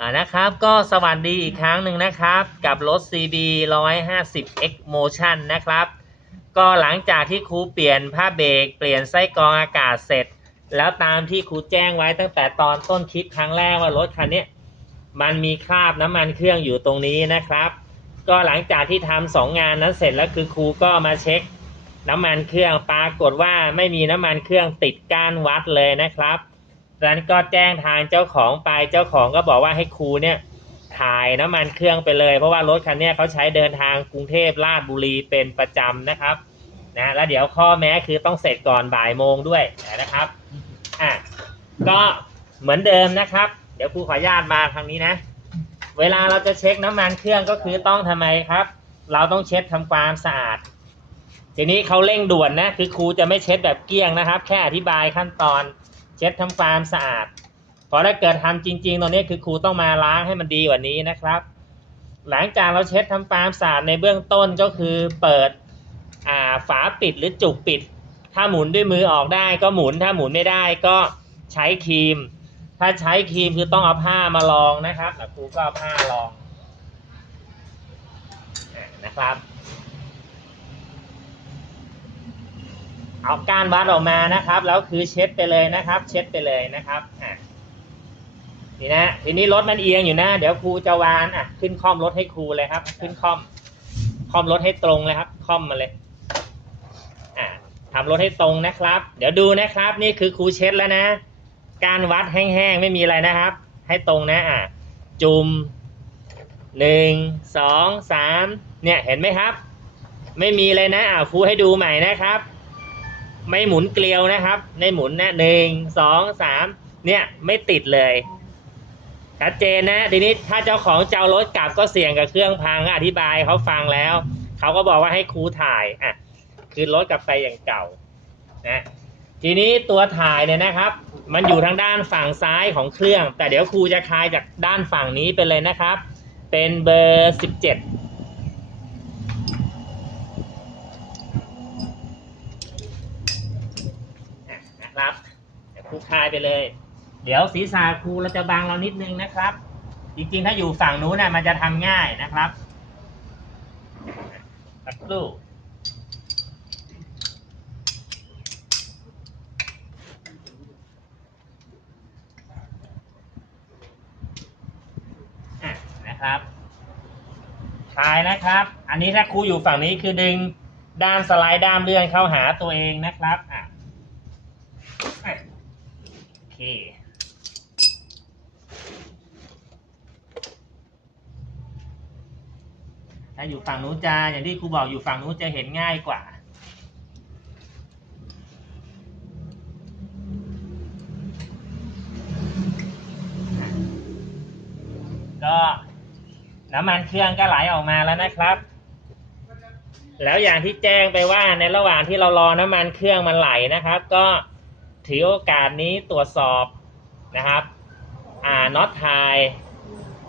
อ่านะครับก็สวัสดีอีกครั้งหนึ่งนะครับ กับรถ CB 150 X Motion นะครับ ก็หลังจากที่ครูเปลี่ยนผ้าเบรกเปลี่ยนไส้กรองอากาศเสร็จ แล้วตามที่ครูแจ้งไว้ตั้งแต่ตอนต้นคลิปครั้งแรกว่ารถคันนี้มันมีคราบน้ำมันเครื่องอยู่ตรงนี้นะครับ ก็หลังจากที่ทำสองงานนั้นเสร็จแล้วคือครูก็มาเช็คน้ำมันเครื่องปรากฏว่าไม่มีน้ำมันเครื่องติดก้านวัดเลยนะครับ ดังนั้นก็แจ้งทางเจ้าของไปเจ้าของก็บอกว่าให้ครูเนี่ยถ่ายน้ำมันเครื่องไปเลย เพราะว่ารถคันนี้เขาใช้เดินทางกรุงเทพลาดบุรีเป็นประจำนะครับนะแล้วเดี๋ยวข้อแม้คือต้องเสร็จก่อนบ่ายโมงด้วยนะครับอะก็เหมือนเดิมนะครับ เดี๋ยวครูขออนุญาตมาทางนี้นะ เวลาเราจะเช็คน้ำมันเครื่องก็คือต้องทำไมครับ เราต้องเช็ดทำความสะอาด ทีนี้เขาเร่งด่วนนะคือครูจะไม่เช็ดแบบเกลี้ยงนะครับ แค่อธิบายขั้นตอน เช็ดทำความสะอาดพอถ้าเกิดทำจริงๆตรงนี้คือครูต้องมาล้างให้มันดีกว่านี้นะครับ หลังจากเราเช็ดทำความสะอาดในเบื้องต้นก็คือเปิดอ่าฝาปิดหรือจุกปิด ถ้าหมุนด้วยมือออกได้ก็หมุนถ้าหมุนไม่ได้ก็ใช้ครีม ถ้าใช้ครีมคือต้องเอาผ้ามาลองนะครับแล้วครูก็เอาผ้าลองนะครับ เอาก้านวัดออกมานะครับ แล้วคือเช็ดไปเลยนะครับ เช็ดไปเลยนะครับอะนี่นะทีนี้รถมันเอียงอยู่นะ เดี๋ยวครูจะวานอะขึ้นคล่อมรถให้ครูเลยครับ ขึ้นคล่อมคล่อมรถให้ตรงเลยครับคล่อมมาเลยอะทำรถให้ตรงนะครับ เดี๋ยวดูนะครับ นี่คือครูเช็ดแล้วนะ การวัดแห้งๆไม่มีอะไรนะครับ ให้ตรงนะอะจุ่มหนึ่งสองสามเนี่ยเห็นไหมครับ ไม่มีเลยนะอะครูให้ดูใหม่นะครับ ไม่หมุนเกลียวนะครับไม่หมุนนะหนึ่งสองสามเนี่ยไม่ติดเลยชัดเจนนะทีนี้ถ้าเจ้าของเจ้ารถกลับก็เสี่ยงกับเครื่องพังอธิบายเขาฟังแล้วเขาก็บอกว่าให้ครูถ่ายอะคือรถกลับไปอย่างเก่านะทีนี้ตัวถ่ายเนี่ยนะครับ มันอยู่ทางด้านฝั่งซ้ายของเครื่อง แต่เดี๋ยวครูจะคลายจากด้านฝั่งนี้ไปเลยนะครับ เป็นเบอร์สิบเจ็ด ครูคลายไปเลย เดี๋ยวศีรษะครูเราจะบังเรานิดนึงนะครับ จริงๆ ถ้าอยู่ฝั่งนู้นน่ะมันจะทำง่ายนะครับสักครู่นะครับคลายนะครับ อันนี้ถ้าครูอยู่ฝั่งนี้คือดึงด้ามสไลด์ด้ามเลื่อนเข้าหาตัวเองนะครับอะ โอ เคถ้าอยู่ฝั่งนู้นจะอย่างที่ครูบอกอยู่ฝั่งนู้นจะเห็นง่ายกว่าก็น้ำมันเครื่องก็ไหลออกมาแล้วนะครับ แล้วอย่างที่แจ้งไปว่าในระหว่างที่เรารอน้ำมันเครื่องมันไหลนะครับ ก็ ถือโอกาสนี้ตรวจสอบนะครับ อ่าน็อตไทย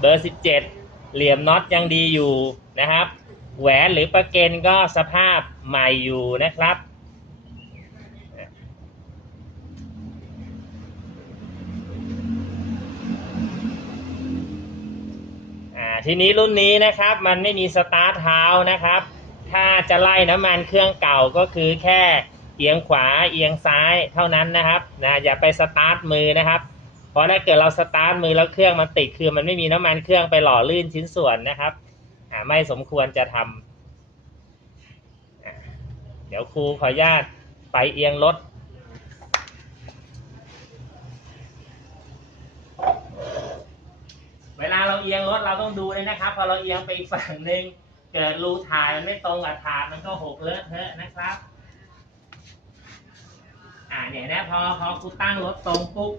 เบอร์ 17 เหลี่ยมน็อตยังดีอยู่นะครับ แหวนหรือประเกนก็สภาพใหม่อยู่นะครับทีนี้รุ่นนี้นะครับมันไม่มีสตาร์ทเท้านะครับ ถ้าจะไล่น้ำมันเครื่องเก่าก็คือแค่ เอียงขวาเอียงซ้ายเท่านั้นนะครับนะอย่าไปสตาร์ทมือนะครับ เพราะถ้าเกิดเราสตาร์ทมือแล้วเครื่องมันติดคือมันไม่มีน้ำมันเครื่องไปหล่อลื่นชิ้นส่วนนะครับอ่าไม่สมควรจะทำอ่าเดี๋ยวครูขออนุญาตไปเอียงรถเวลาเราเอียงรถเราต้องดูเลยนะครับ พอเราเอียงไปฝั่งหนึ่งเกิดรูถ่ายมันไม่ตรงกับถาดมันก็หกเลอะเทอะนะครับ เนี่ยนะพอพอคุณตั้งรถตรงปุ๊บ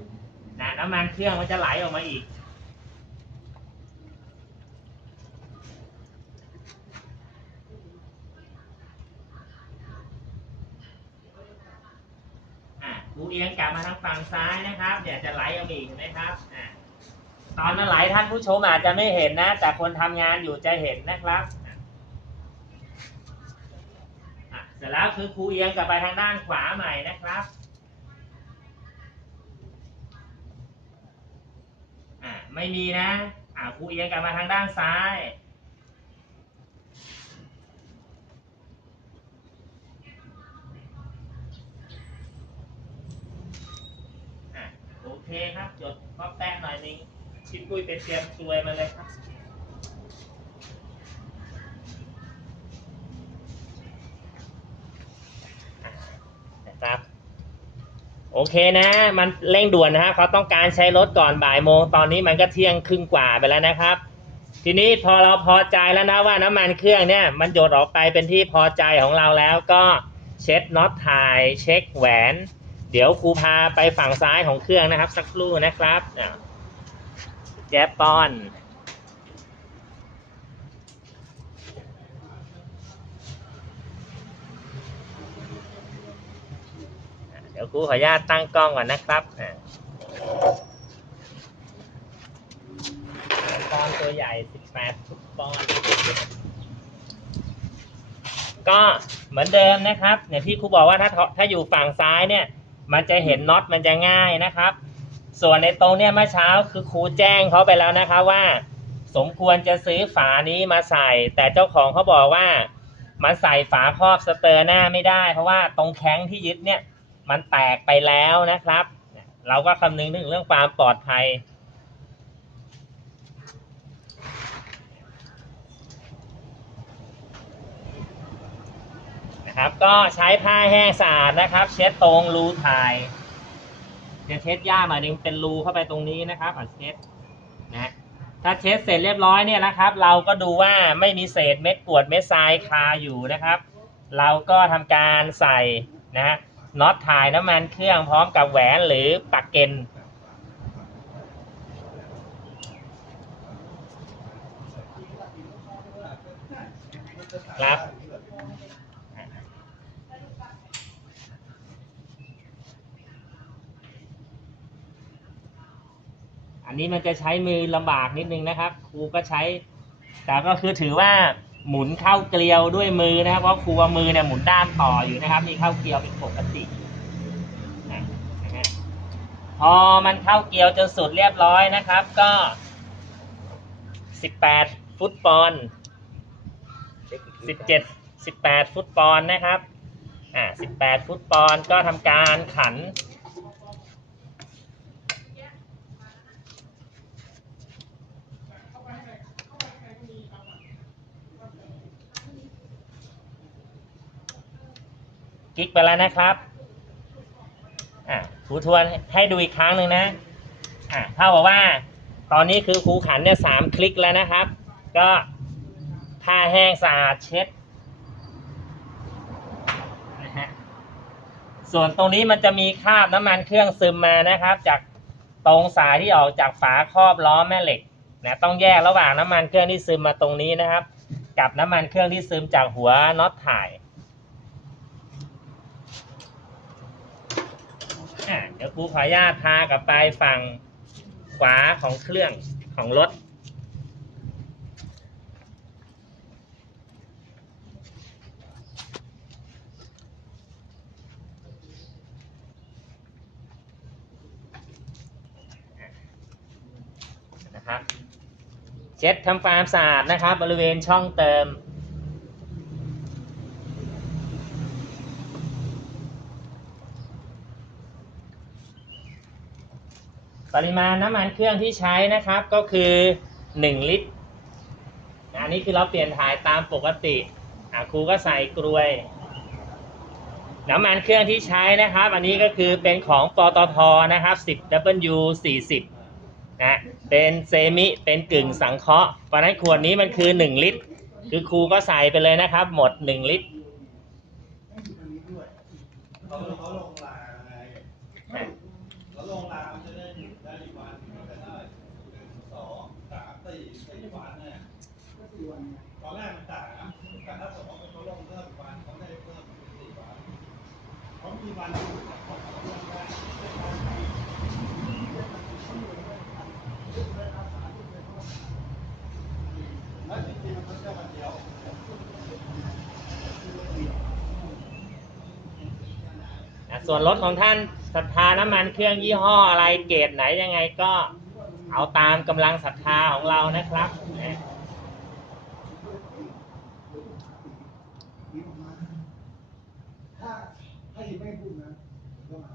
นะน้ำมันเครื่องมันจะไหลออกมาอีก อะดูเอียงกลับมาทางฝั่งซ้ายนะครับเดี๋ยวจะไหลออกมาอีกเห็นไหมครับอ่าตอนมันไหลท่านผู้ชมอาจจะไม่เห็นนะ แต่คนทำงานอยู่จะเห็นนะครับอะเสร็จแล้วคือครูเอียงกลับไปทางด้านขวาใหม่นะครับอะ ไม่มีนะ อ่าครูเอียงกลับมาทางด้านซ้ายอะโอเคครับ จดก๊อปแต้มหน่อยนึงชิปปุ้ยไปเตรียมซวยมาเลยครับ โอเคนะ มันเร่งด่วนนะฮะเขาต้องการใช้รถก่อนบ่ายโมงตอนนี้มันก็เที่ยงครึ่งกว่าไปแล้วนะครับ ทีนี้พอเราพอใจแล้วนะว่าน้ำมันเครื่องเนี่ย มันหยดออกไปเป็นที่พอใจของเราแล้วก็เช็ดน็อตถ่าย เช็คแหวน เดี๋ยวครูพาไปฝั่งซ้ายของเครื่องนะครับ สักครู่นะครับแจ๊ปอน ยวครูขออนุญาตตั้งกล้องก่อนนะครับปอนตัวใหญ่ 18ฟุตปอนด์ก็เหมือนเดิมนะครับอย่างที่ครูบอกว่าถ้าถ้าอยู่ฝั่งซ้ายเนี่ย มันจะเห็นน็อตมันจะง่ายนะครับ ส่วนในตรงเนี่ยเมื่อเช้าคือครูแจ้งเขาไปแล้วนะครับว่า สมควรจะซื้อฝานี้มาใส่ แต่เจ้าของเขาบอกว่ามันใส่ฝาครอบสเตอร์หน้าไม่ได้ เพราะว่าตรงแข้งที่ยึดเนี่ย มันแตกไปแล้วนะครับ เราก็คำนึงถึงเรื่องความปลอดภัย นะครับ ก็ใช้ผ้าแห้งสะอาดนะครับ เช็ดตรงรูถ่ายจะเช็ดย่าหมายถึงเป็นรูเข้าไปตรงนี้นะครับอะเช็ดนะถ้าเช็ดเสร็จเรียบร้อยเนี่ยนะครับ เราก็ดูว่าไม่มีเศษเม็ดกรวดเม็ดทรายคาอยู่นะครับ เราก็ทำการใส่นะฮะ น็อตถ่ายน้ำมันเครื่องพร้อมกับแหวนหรือปักเกนครับอันนี้มันจะใช้มือลำบากนิดนึงนะครับ ครูก็ใช้ แต่ก็คือถือว่า หมุนเข้าเกลียวด้วยมือนะครับเพราะครูเอามือเนี่ยหมุนด้านต่ออยู่นะครับ มีเข้าเกลียวเป็นปกติพอมันเข้าเกลียวจนสุดเรียบร้อยนะครับ ก็18ฟุตปอนด์17 18ฟุตปอนด์นะครับอ่า18ฟุตปอนด์ก็ทำการขัน กิ๊กไปแล้วนะครับอะครูทวนให้ดูอีกครั้งหนึ่งนะอะเท่ากับว่า ตอนนี้คือครูขันเนี่ยสามคลิกแล้วนะครับ ก็ผ้าแห้งสะอาดเช็ดนะฮะส่วนตรงนี้มันจะมีคราบน้ำมันเครื่องซึมมานะครับ จากตรงสายที่ออกจากฝาครอบล้อแม่เหล็กนะต้องแยกระหว่างน้ำมันเครื่องที่ซึมมาตรงนี้นะครับ กับน้ำมันเครื่องที่ซึมจากหัวน็อตถ่าย อะเดี๋ยวครูขออนุญาตพากลับไปฝั่งขวาของเครื่องของรถ นะครับ เช็ดทำความสะอาดนะครับ บริเวณช่องเติม ปริมาณน้ำมันเครื่องที่ใช้นะครับก็คือ 1 ลิตร อันนี้คือเราเปลี่ยนถ่ายตามปกติครูก็ใส่กลวย น้ำมันเครื่องที่ใช้นะครับ อันนี้ก็คือเป็นของปตทนะครับ 10W 40 นะเป็นเซมิเป็นกึ่งสังเคราะห์เพราะฉะนั้นขวดนี้มันคือ 1 ลิตร คือครูก็ใส่ไปเลยนะครับ หมด 1 ลิตร เขาเขาลงลาไงแล้วลงลามันจะได้หยุดได้อีกวันมันจะได้หนึ่งสองสามสี่สี่วันเนี่ยตอนแรกมันสามแต่ถ้าสมมติว่าเขาลงเพิ่มอีกวันเขาไม่ได้เพิ่มเป็นสี่วันเขามีวันหยุดของเขาเรื่องได้แล้วจริงๆมันก็แค่วันเดียว นะ ส่วนรถของท่านศรัทธาน้ำมันเครื่องยี่ห้ออะไรเกรดไหนยังไงก็เอาตามกำลังศรัทธาของเรานะครับนะ ถ้าถ้าหยิบไม่พูดนะก็มา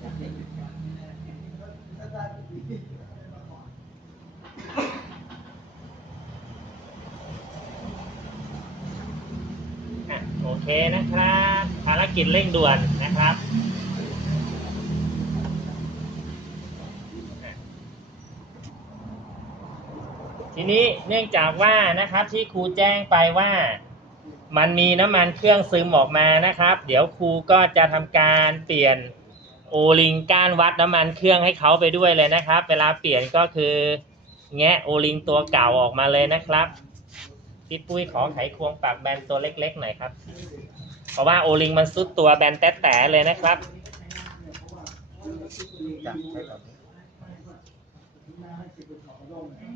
ถ้าได้ อะโอ เคนะครับภารกิจเร่งด่วนนะครับทีนี้เนื่องจากว่านะครับที่ครูแจ้งไปว่า มันมีน้ำมันเครื่องซึมออกมานะครับ เดี๋ยวครูก็จะทำการเปลี่ยนโอลิงก้านวัดน้ำมันเครื่องให้เขาไปด้วยเลยนะครับ เวลาเปลี่ยนก็คือ แงะโอลิงตัวเก่าออกมาเลยนะครับ พี่ปุ้ยขอไขควงปากแบนตัวเล็กๆหน่อยครับ เพราะว่าโอลิงมันซุดตัวแบนแต๊ะเลยนะครับเป็นของร่มเนี่ย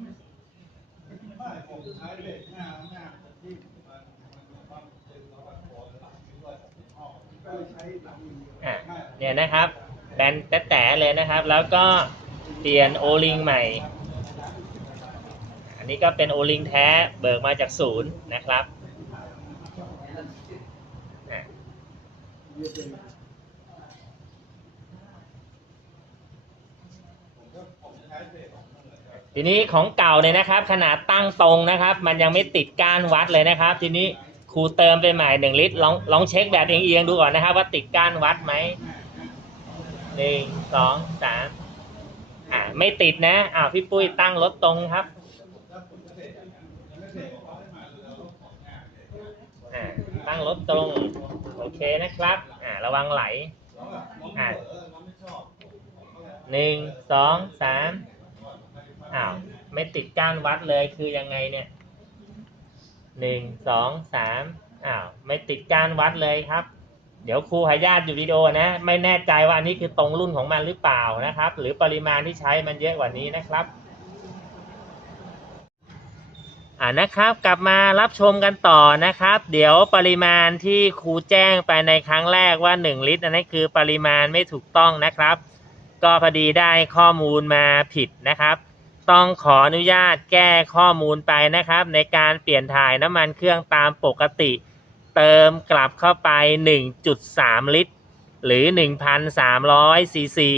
ไม่ผมใช้เบรกหน้าหน้าที่มันมันมันตึงแล้วแบบโคนะครับ แบนแต๊ะเลยนะครับ แล้วก็เปลี่ยนโอลิงใหม่ นี้ก็เป็นโอลิงแท้เบิกมาจากศูนย์นะครับอะเรียกเป็นผมก็ผมใช้เบรกของมันเลยครับทีนี้ของเก่าเนี่ยนะครับ ขนาดตั้งตรงนะครับ มันยังไม่ติดก้านวัดเลยนะครับ ทีนี้ครูเติมไปใหม่หนึ่งลิตรลองลองเช็คแบบเอียงๆดูก่อนนะครับ ว่าติดก้านวัดไหมหนึ่งสองสามอ่าไม่ติดนะอ้าวพี่ปุ้ยตั้งรถตรงครับ ตั้งรถตรง โอเคนะครับ อ่าระวังไหลแล้วแบบน้องเผลอน้องไม่ชอบผมก็เลยหนึ่งสองสามอ้าว ไม่ติดก้านวัดเลยคือยังไงเนี่ยหนึ่งสองสามอ้าว ไม่ติดก้านวัดเลยครับ เดี๋ยวครูหายาตอยู่วิดีโอนะ ไม่แน่ใจว่าอันนี้คือตรงรุ่นของมันหรือเปล่านะครับ หรือปริมาณที่ใช้มันเยอะกว่านี้นะครับ อ่านะครับกลับมารับชมกันต่อนะครับ เดี๋ยวปริมาณที่ครูแจ้งไปในครั้งแรกว่า 1 ลิตรอันนั้นคือปริมาณไม่ถูกต้องนะครับ ก็พอดีได้ข้อมูลมาผิดนะครับ ต้องขออนุญาตแก้ข้อมูลไปนะครับ ในการเปลี่ยนถ่ายน้ำมันเครื่องตามปกติ เติมกลับเข้าไป 1.3 ลิตร หรือ 1,300ซีซี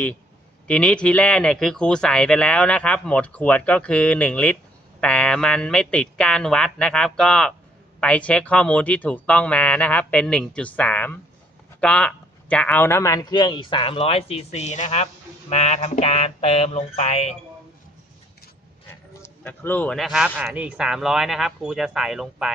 ทีนี้ทีแรกเนี่ยคือครูใส่ไปแล้วนะครับ หมดขวดก็คือ 1 ลิตร แต่มันไม่ติดก้านวัดนะครับ ก็ไปเช็คข้อมูลที่ถูกต้องมานะครับ เป็น 1.3 ก็จะเอาน้ำมันเครื่องอีก 300ซีซีนะครับ มาทำการเติมลงไปสักครู่นะครับ อ่านี่อีก 300 นะครับครูจะใส่ลงไป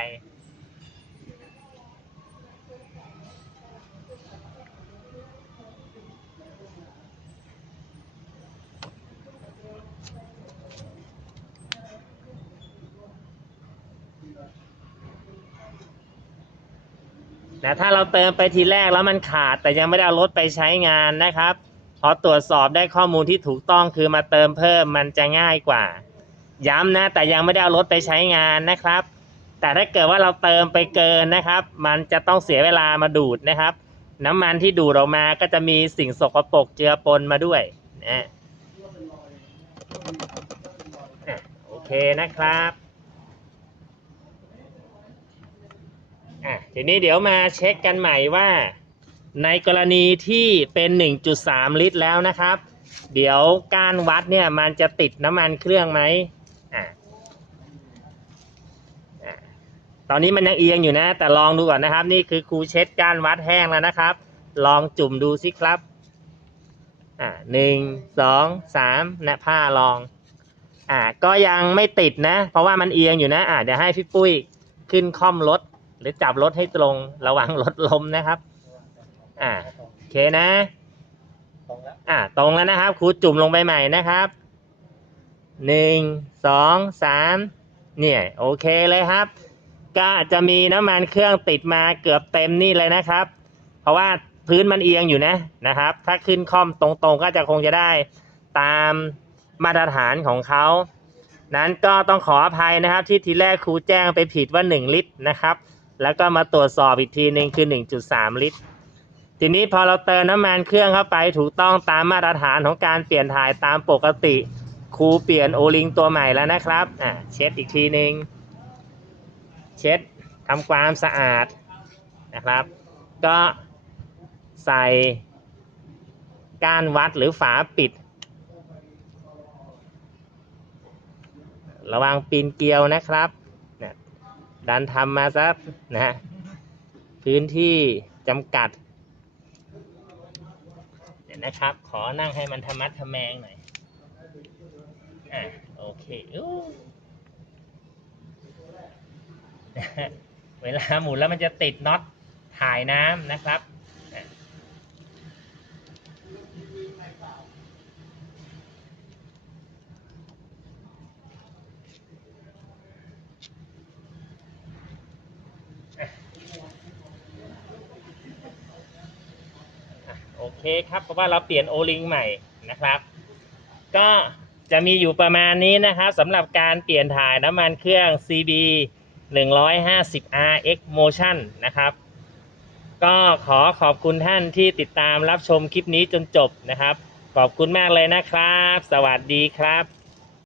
นะถ้าเราเติมไปทีแรกแล้วมันขาด แต่ยังไม่ได้เอารถไปใช้งานนะครับ พอตรวจสอบได้ข้อมูลที่ถูกต้องคือมาเติมเพิ่มมันจะง่ายกว่า ย้ำนะ แต่ยังไม่ได้เอารถไปใช้งานนะครับ แต่ถ้าเกิดว่าเราเติมไปเกินนะครับ มันจะต้องเสียเวลามาดูดนะครับ น้ำมันที่ดูดออกมาก็จะมีสิ่งสกปรกเจือปนมาด้วยนะอะโอเคนะครับ อะทีนี้เดี๋ยวมาเช็คกันใหม่ว่า ในกรณีที่เป็น 1.3 ลิตรแล้วนะครับ เดี๋ยวกานวัดเนี่ยมันจะติดน้ำมันเครื่องไหมอะอะตอนนี้มันยังเอียงอยู่นะ แต่ลองดูก่อนนะครับ นี่คือครูเช็ดกานวัดแห้งแล้วนะครับ ลองจุ่มดูสิครับอะหนึ่งสองสามนะผ้าลอง อะก็ยังไม่ติดนะ เพราะว่ามันเอียงอยู่นะ อะเดี๋ยวให้พี่ปุ้ยขึ้นค่อมรถ หรือจับรถให้ตรงระวังรถล้มนะครับ อ่าโอเคนะตรงแล้วอ่าตรงแล้วนะครับครูจุ่มลงไปใหม่นะครับหนึ่งสองสามเนี่ยโอเคเลยครับ ก็จะมีน้ำมันเครื่องติดมาเกือบเต็มนี่เลยนะครับ เพราะว่าพื้นมันเอียงอยู่นะนะครับ ถ้าขึ้นคอมตรงๆก็จะคงจะได้ตามมาตรฐานของเขา นั้นก็ต้องขออภัยนะครับที่ทีแรกครูแจ้งไปผิดว่า 1 ลิตรนะครับ แล้วก็มาตรวจสอบอีกทีหนึ่งคือ 1.3 ลิตร ทีนี้พอเราเติมน้ำมันเครื่องเข้าไปถูกต้องตามมาตรฐานของการเปลี่ยนถ่ายตามปกติครูเปลี่ยนโอลิงตัวใหม่แล้วนะครับอ่าเช็ดอีกทีหนึ่งเช็ดทำความสะอาดนะครับ ก็ใส่ก้านวัดหรือฝาปิด ระวังปีนเกลียวนะครับ ดันทำมาสักนะฮะพื้นที่จำกัด เดี๋ยวนะครับ ขอนั่งให้มันธรรมัดทะแมงหน่อยอะโอเคอู้เวลาหมุนแล้วมันจะติดน็อตถ่ายน้ำนะครับ เคครับเพราะว่าเราเปลี่ยนโอลิงใหม่นะครับ ก็จะมีอยู่ประมาณนี้นะครับสำหรับการเปลี่ยนถ่ายน้ำมันเครื่อง CB 150 RX Motion นะครับ ก็ขอขอบคุณท่านที่ติดตามรับชมคลิปนี้จนจบนะครับ ขอบคุณมากเลยนะครับ สวัสดีครับ